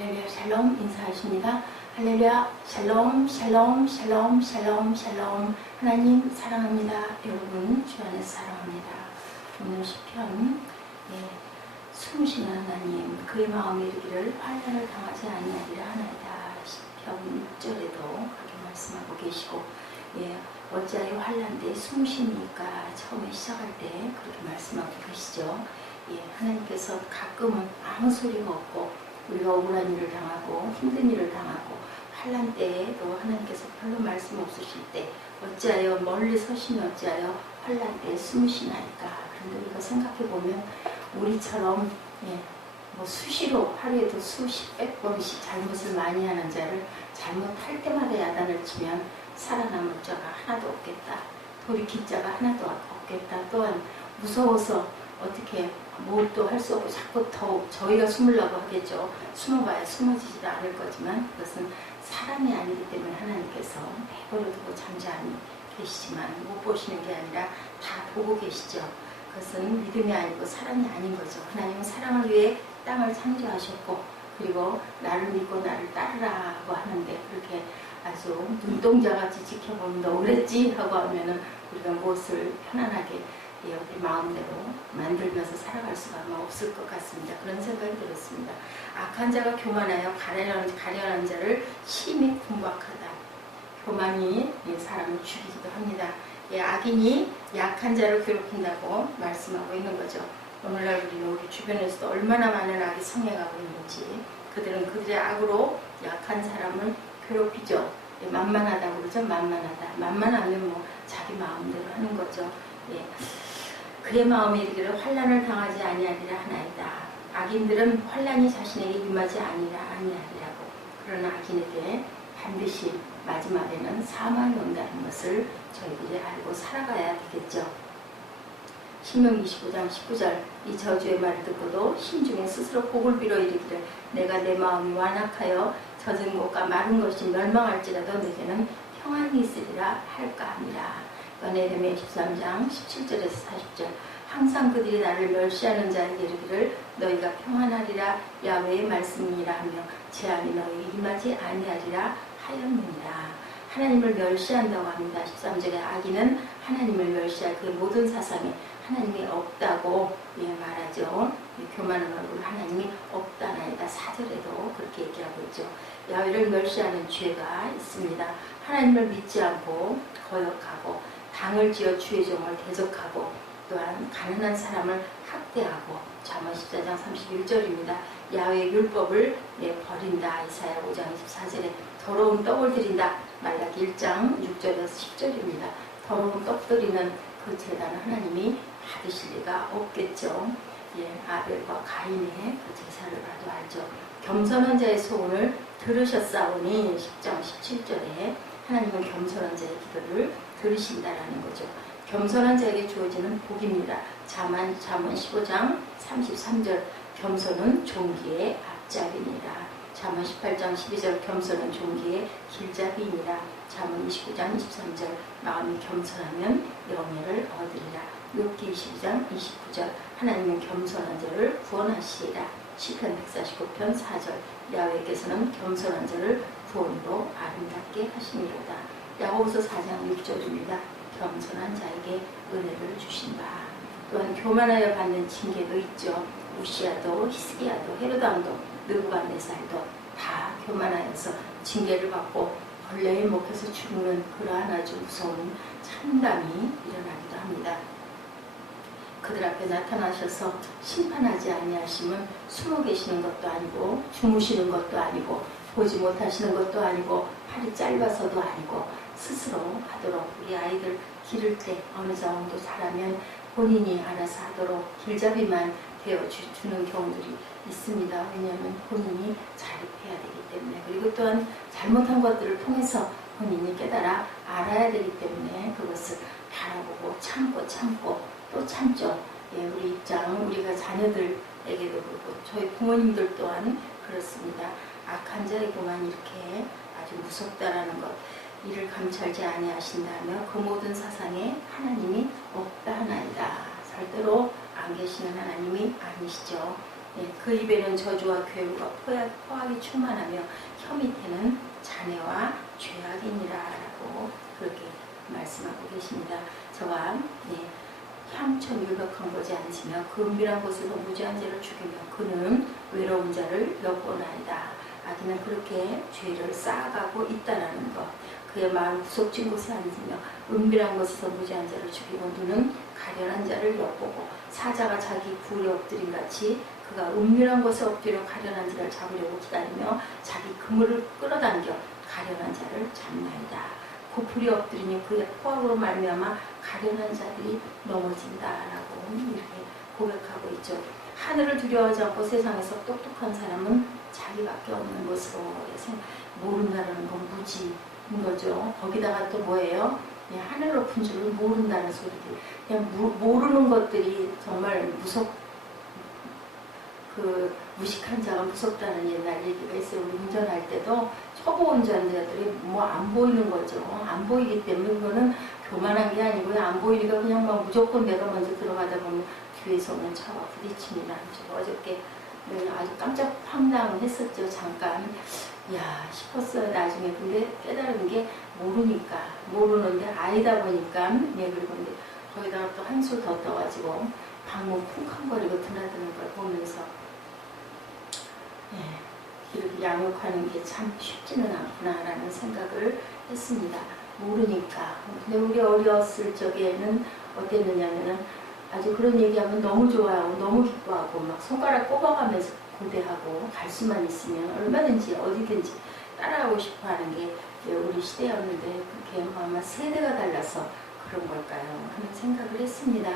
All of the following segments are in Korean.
할렐루야 샬롬 인사하십니다. 할렐루야 샬롬 샬롬 샬롬 샬롬 샬롬. 하나님 사랑합니다. 여러분 주 안에서 사랑합니다. 오늘 시편 숨으시는 하나님 그의 마음에 이르기를 환난을 당하지 아니하리라 하나이다. 시편 6절에도 그렇게 말씀하고 계시고 어찌하여 환난 때 숨으시니까 처음에 시작할 때 그렇게 말씀하고 계시죠. 하나님께서 가끔은 아무 소리가 없고 우리가 억울한 일을 당하고 힘든 일을 당하고 환난 때에도 하나님께서 별로 말씀 없으실 때 어찌하여 멀리 서시니 어찌하여 환난 때 숨으시나이까. 그런데 우리가 생각해보면 우리처럼 수시로 하루에도 수십 백 번씩 잘못을 많이 하는 자를 잘못할 때마다 야단을 치면 살아남을 자가 하나도 없겠다. 돌이킬 자가 하나도 없겠다. 또한 무서워서 어떻게 뭘 또 할 수 없고 자꾸 더 저희가 숨으려고 하겠죠. 숨어봐야 숨어지지도 않을 거지만 그것은 사람이 아니기 때문에 하나님께서 내버려 두고 잠잠히 계시지만 못 보시는 게 아니라 다 보고 계시죠. 그것은 믿음이 아니고 사랑이 아닌 거죠. 하나님은 사랑을 위해 땅을 창조하셨고 그리고 나를 믿고 나를 따르라 하고 하는데 그렇게 아주 눈동자같이 지켜보면 너 그랬지 하고 하면은 우리가 무엇을 편안하게 우리 마음대로 만들면서 살아갈 수가 아마 없을 것 같습니다. 그런 생각이 들었습니다. 악한 자가 교만하여 가련한 자를 심히 분박하다. 교만이 사람을 죽이기도 합니다. 악인이 약한 자를 괴롭힌다고 말씀하고 있는 거죠. 오늘날 우리 주변에서도 얼마나 많은 악이 성행하고 있는지 그들은 그들의 악으로 약한 사람을 괴롭히죠. 만만하다고 그러죠. 만만하다. 만만하면 자기 마음대로 하는 거죠. 그의 마음에 이르기를 환난을 당하지 아니하리라 하나이다. 악인들은 환난이 자신에게 임하지 아니하리라고. 그러나 악인에게 반드시 마지막에는 사망이 온다는 것을 저희들이 알고 살아가야 되겠죠. 신명기 25장 19절 이 저주의 말을 듣고도 심중에 스스로 복을 빌어 이르기를 내가 내 마음이 완악하여 젖은 곳과 마른 것이 멸망할지라도 내게는 평안이 있으리라 할까 하니라. 네헤미야 13장 17절에서 40절 항상 그들이 나를 멸시하는 자에게 이르기를 너희가 평안하리라 야훼의 말씀이니라 하며 재앙이 너희에게 임하지 아니하리라 하였느니라. 하나님을 멸시한다고 합니다. 13절에 악인은 하나님을 멸시할 그 모든 사상에 하나님이 없다고 말하죠. 교만한 얼굴 하나님이 없다나이다. 4절에도 그렇게 얘기하고 있죠. 야훼를 멸시하는 죄가 있습니다. 하나님을 믿지 않고 거역하고 당을 지어 주의 종을 대적하고 또한 가난한 사람을 학대하고 잠언 14장 31절입니다. 야훼의 율법을 버린다. 이사야 5장 24절에 더러운 떡을 드린다. 말라기 1장 6절에서 10절입니다. 더러운 떡 드리는 그 제단은 하나님이 받으실 리가 없겠죠. 아벨과 가인의 그 제사를 봐도 알죠. 겸손한 자의 소원을 들으셨사오니 10장 17절에 하나님은 겸손한 자의 기도를 들으신다라는 거죠. 겸손한 자에게 주어지는 복입니다. 잠언 15장 33절 겸손은 존귀의 앞잡이니라. 잠언 18장 12절 겸손은 존귀의 길잡이니라. 잠언 29장 23절 마음이 겸손하면 영예를 얻으리라. 욥기 22장 29절 하나님은 겸손한 자를 구원하시리라. 시편 149편 4절 야훼께서는 겸손한 자를 구원으로 아름답게 하시니로다. 야고보서 4장 6절입니다. 겸손한 자에게 은혜를 주신다. 또한 교만하여 받는 징계도 있죠. 우시야도 히스기야도 헤로당도 느부갓네살도 다 교만하여서 징계를 받고 벌레에 먹혀서 죽는 그러한 아주 무서운 참담이 일어나기도 합니다. 그들 앞에 나타나셔서 심판하지 아니하시면 숨어 계시는 것도 아니고 주무시는 것도 아니고 보지 못하시는 것도 아니고 팔이 짧아서도 아니고 스스로 하도록 우리 아이들 기를 때 어느 정도 자라면 본인이 알아서 하도록 길잡이만 되어주는 경우들이 있습니다. 왜냐하면 본인이 자립해야 되기 때문에 그리고 또한 잘못한 것들을 통해서 본인이 깨달아 알아야 되기 때문에 그것을 바라보고 참고 또 참죠. 우리 입장 우리가 자녀들에게도 그렇고 저희 부모님들 또한 그렇습니다. 악한 자이고만 이렇게 아주 무섭다라는 것 이를 감찰지 아니하신다며 그 모든 사상에 하나님이 없다 하나이다. 절대로 안 계시는 하나님이 아니시죠. 예, 그 입에는 저주와 괴우가 포악이 충만하며 혀 밑에는 잔해와 죄악이니라라고 그렇게 말씀하고 계십니다. 저와 향천 율벽한 거지 않으시며 그 은밀한 곳에서 무죄한 자를 죽이며 그는 외로운 자를 엿보나이다. 악인은 그렇게 죄를 쌓아가고 있다라는 것. 그의 마음 구석진 곳에 앉으며 은밀한 곳에서 무죄한 자를 죽이고 눈은 가련한 자를 엿보고 사자가 자기 굴에 엎드린 같이 그가 은밀한 곳에 엎드려 가련한 자를 잡으려고 기다리며 자기 그물을 끌어당겨 가련한 자를 잡나이다. 그 불이 엎드리니 그의 포악으로 말미암아 가련한 자들이 넘어진다라고 이렇게 고백하고 있죠. 하늘을 두려워하지 않고 세상에서 똑똑한 사람은 자기밖에 없는 것으로 모른다는 건 무지인 거죠. 거기다가 또 뭐예요? 하늘 높은 줄을 모른다는 소리들. 그냥 모르는 것들이 정말 무식한 자가 무섭다는 옛날 얘기가 있어요. 우리 운전할 때도 초보 운전자들이 안 보이는 거죠. 안 보이기 때문에 그거는 교만한 게 아니고요. 안 보이니까 그냥 무조건 내가 먼저 들어가다 보면 뒤에서 오는 차와 부딪힙니다. 어저께 아주 깜짝 황당했었죠. 잠깐 싶었어요. 나중에. 근데 깨달은 게 모르는데 아니다 보니까 그리고 근데 거기다가 또 한술 더 떠가지고 방문 쿵쾅거리고 드나드는 걸 보면서 이렇게 양육하는 게 참 쉽지는 않구나라는 생각을 했습니다. 모르니까. 근데 우리 어렸을 적에는 어땠느냐면은 아주 그런 얘기하면 너무 좋아하고 너무 기뻐하고 막 손가락 꼽아가면서 고대하고 갈 수만 있으면 얼마든지 어디든지 따라하고 싶어 하는 게 우리 시대였는데 그렇게 아마 세대가 달라서 그런 걸까요? 하는 생각을 했습니다.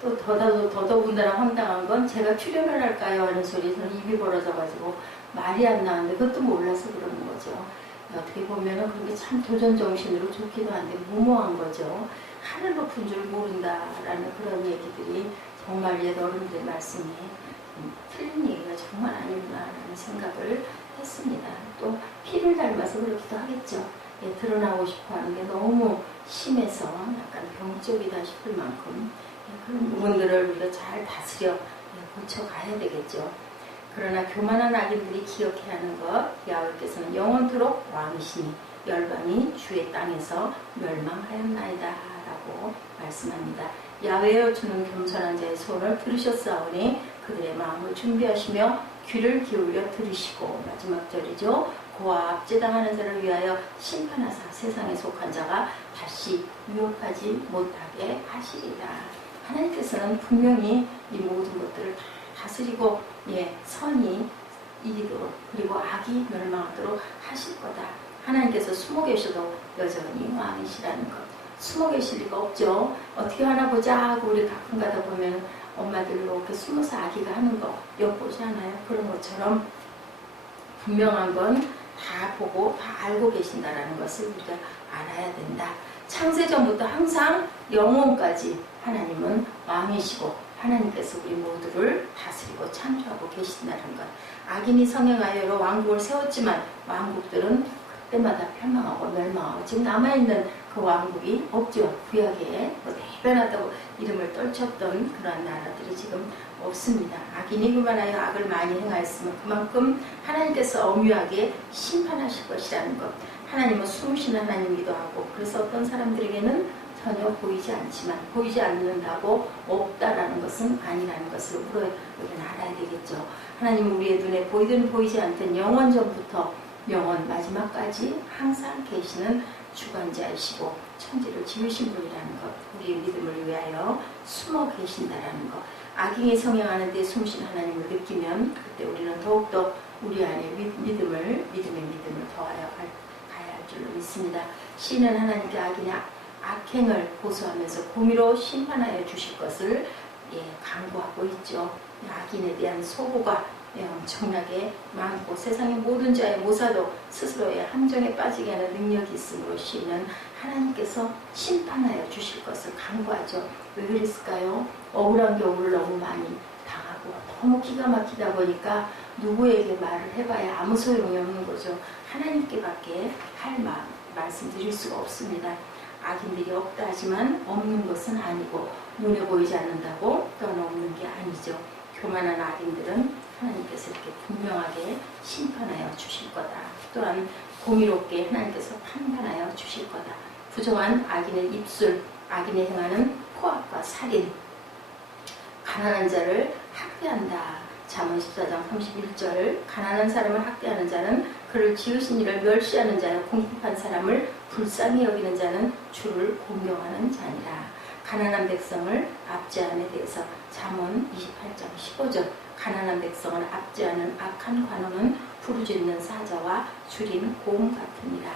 또 더더군다나 황당한 건 제가 출연을 할까요? 하는 소리에서는 입이 벌어져가지고 말이 안 나왔는데 그것도 몰라서 그러는 거죠. 어떻게 보면은 그게 참 도전정신으로 좋기도 한데 무모한 거죠. 하늘 높은 줄 모른다라는 그런 얘기들이 정말 옛 어른들 말씀이 틀린 얘기가 정말 아니구나라는 생각을 했습니다. 또 피를 닮아서 그렇기도 하겠죠. 드러나고 싶어 하는 게 너무 심해서 약간 병적이다 싶을 만큼 그런 부분들을 우리가 잘 다스려 고쳐가야 되겠죠. 그러나 교만한 악인들이 기억해야 하는 것, 야훼께서는 영원토록 왕이시니 열방이 주의 땅에서 멸망하였나이다 라고 말씀합니다. 야훼여 주는 겸손한 자의 소원을 들으셨사오니 그들의 마음을 준비하시며 귀를 기울여 들으시고 마지막 절이죠. 그와 압제당하는 자를 위하여 심판하사 세상에 속한 자가 다시 유혹하지 못하게 하시리라. 하나님께서는 분명히 이 모든 것들을 다 다스리고 선이 이기도록 그리고 악이 멸망하도록 하실 거다. 하나님께서 숨어 계셔도 여전히 왕이시라는 것. 숨어 계실 리가 없죠. 어떻게 하나 보자 하고 우리 가끔 가다 보면 엄마들 이렇게 숨어서 아기가 하는 거 엿보지 않아요? 그런 것처럼 분명한 건 다 보고 다 알고 계신다라는 것을 우리가 알아야 된다. 창세전부터 항상 영원까지 하나님은 왕이시고 하나님께서 우리 모두를 다스리고 창조하고 계신다는 것. 악인이 성행하여 여러 왕국을 세웠지만 왕국들은 그때마다 멸망하고 멸망하고 지금 남아있는 그 왕국이 없죠. 구약에 대변하다고 이름을 떨쳤던 그러한 나라들이 지금 없습니다. 악인이 그만하여 악을 많이 행하였으면 그만큼 하나님께서 엄유하게 심판하실 것이라는 것. 하나님은 숨으신 하나님이기도 하고 그래서 어떤 사람들에게는 전혀 보이지 않지만 보이지 않는다고 없다라는 것은 아니라는 것을 우리는 알아야 되겠죠. 하나님은 우리의 눈에 보이든 보이지 않든 영원 전부터 영원 마지막까지 항상 계시는 주관자이시고 천지를 지으신 분이라는 것. 우리의 믿음을 위하여 숨어 계신다라는 것. 악인이 성행하는 데 숨으신 하나님을 느끼면 그때 우리는 더욱더 우리 안에 믿음의 믿음을 더하여 가야 할 줄로 믿습니다. 시인은 하나님께 악인의 악행을 고소하면서 공의로 심판하여 주실 것을 강구하고 있죠. 악인에 대한 소고가 엄청나게 많고 세상의 모든 자의 모사도 스스로의 함정에 빠지게 하는 능력이 있으므로 시인은 하나님께서 심판하여 주실 것을 강구하죠. 왜 그랬을까요? 억울한 경우를 너무 많이 당하고 너무 기가 막히다 보니까 누구에게 말을 해봐야 아무 소용이 없는 거죠. 하나님께밖에 할 말씀 드릴 수가 없습니다. 악인들이 없다 하지만 없는 것은 아니고 눈에 보이지 않는다고 떠는 없는 게 아니죠. 교만한 악인들은 하나님께서 이렇게 분명하게 심판하여 주실 거다. 또한 공의롭게 하나님께서 판단하여 주실 거다. 부정한 악인의 입술, 악인의 행하는 포악과 살인, 가난한 자를 학대한다. 잠언 14장 31절 가난한 사람을 학대하는 자는 그를 지으신 이를 멸시하는 자요 궁핍한 사람을 불쌍히 여기는 자는 주를 공경하는 자니라. 가난한 백성을 압제함에 대해서 잠언 28장 15절 가난한 백성을 압제하는 악한 관원은 부르짖는 사자와 줄인 곰 같으니라.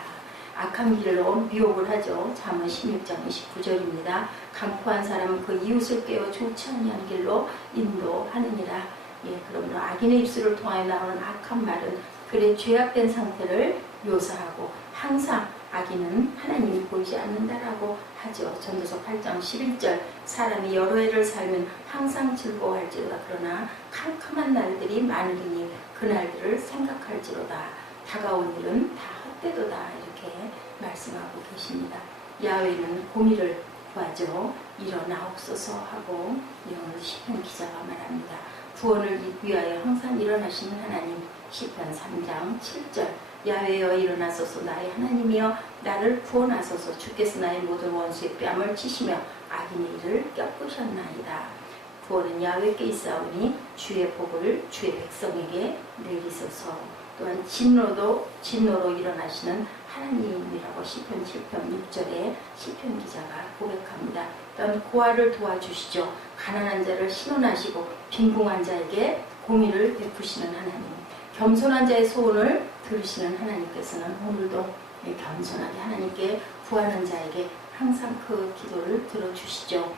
악한 길로 미혹을 하죠. 잠언 16장 29절입니다. 강포한 사람은 그 이웃을 깨워 좋지 아니한 길로 인도하느니라. 그러므로 악인의 입술을 통하여 나오는 악한 말은 그의 죄악된 상태를 묘사하고 항상 악인은 하나님이 보이지 않는다라고 하죠. 전도서 8장 11절 사람이 여러 해를 살면 항상 즐거워할지로다. 그러나 캄캄한 날들이 많으리니 그 날들을 생각할지로다. 다가온 일은 다 헛되도다. 이렇게 말씀하고 계십니다. 야훼는 공의를 구하죠. 일어나옵소서 하고 오늘 시편 기자가 말합니다. 구원을 위하여 항상 일어나시는 하나님. 시편 3장 7절 야훼여 일어나소서 나의 하나님이여 나를 구원하소서. 주께서 나의 모든 원수의 뺨을 치시며 악인의 일을 껴꾸셨나이다. 구원은 야훼께 있사오니 주의 복을 주의 백성에게 내리소서. 또한 진노로 일어나시는 하나님이라고 시편 7편 6절에 시편 기자가 고백합니다. 또한 고아를 도와주시죠. 가난한 자를 신원하시고 빈궁한 자에게 공의를 베푸시는 하나님. 겸손한 자의 소원을 들으시는 하나님께서는 오늘도 겸손하게 하나님께 구하는 자에게 항상 그 기도를 들어주시죠.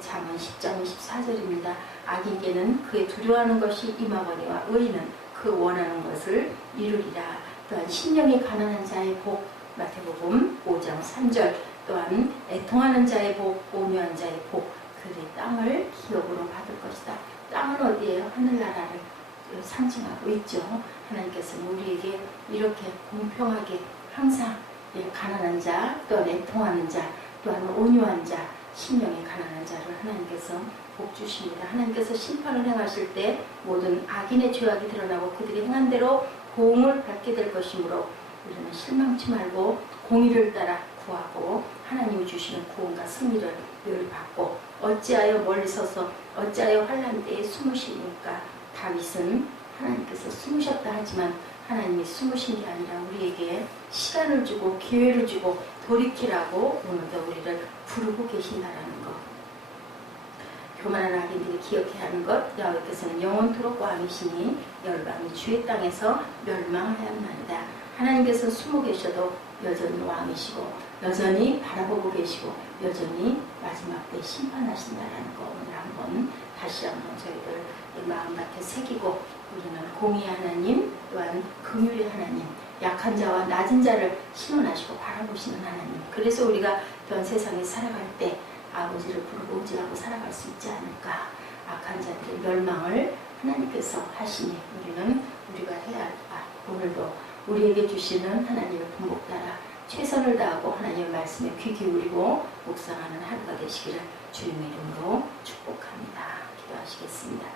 잠언 10장 24절입니다. 악인에게는 그의 두려워하는 것이 임하거니와 의인은 그 원하는 것을 이루리라. 또한 심령이 가난한 자의 복 마태복음 5장 3절 또한 애통하는 자의 복 온유한 자의 복 그의 땅을 기업으로 받을 것이다. 땅은 어디예요? 하늘나라를 상징하고 있죠. 하나님께서는 우리에게 이렇게 공평하게 항상 가난한 자 또한 애통하는 자 또한 온유한 자 심령이 가난한 자를 하나님께서 복 주십니다. 하나님께서 심판을 행하실 때 모든 악인의 죄악이 드러나고 그들이 행한 대로 보응을 받게 될 것이므로 우리는 실망치 말고 공의를 따라 구하고 하나님이 주시는 구원과 승리를 늘 받고 어찌하여 멀리 서서 어찌하여 환난 때에 숨으십니까? 다윗은 하나님께서 숨으셨다 하지만 하나님이 숨으신 게 아니라 우리에게 시간을 주고 기회를 주고 돌이키라고 오늘도 우리를 부르고 계신다라는 것. 교만한 악인들이 기억해야 하는 것. 야훼께서는 영원토록 왕이시니 열방이 주의 땅에서 멸망하였나이다. 하나님께서 숨어 계셔도 여전히 왕이시고 여전히 바라보고 계시고 여전히 마지막 때 심판하신다라는 거 오늘 한번 다시 한번 저희들 마음밭에 새기고 우리는 공의의 하나님 또한 긍휼의 하나님 약한 자와 낮은 자를 신원하시고 바라보시는 하나님. 그래서 우리가 전 세상에 살아갈 때 아버지를 부르고 오지라고 살아갈 수 있지 않을까. 악한 자들의 멸망을 하나님께서 하시니 우리는 우리가 해야 할 바 오늘도 우리에게 주시는 하나님의 분복 따라 최선을 다하고 하나님의 말씀에 귀 기울이고 묵상하는 하루가 되시기를 주님의 이름으로 축복합니다. 기도하시겠습니다.